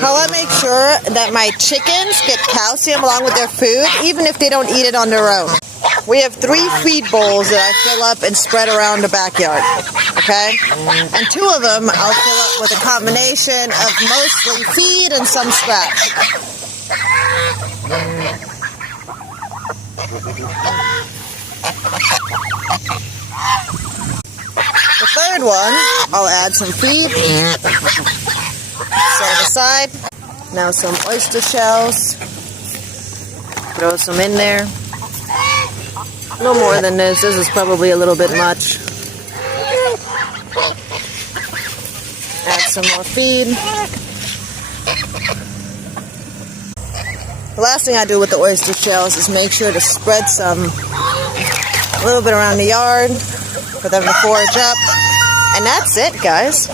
How I make sure that my chickens get calcium along with their food, even if they don't eat it on their own. We have 3 feed bowls that I fill up and spread around the backyard, okay? And 2 of them I'll fill up with a combination of mostly feed and some scraps. The 3rd one, I'll add some feed, set it aside. Now some oyster shells, throw some in there. No more than this is probably a little bit much. Add some more feed. The last thing I do with the oyster shells is make sure to spread some, a little bit around the yard for them to forage up. And that's it, guys.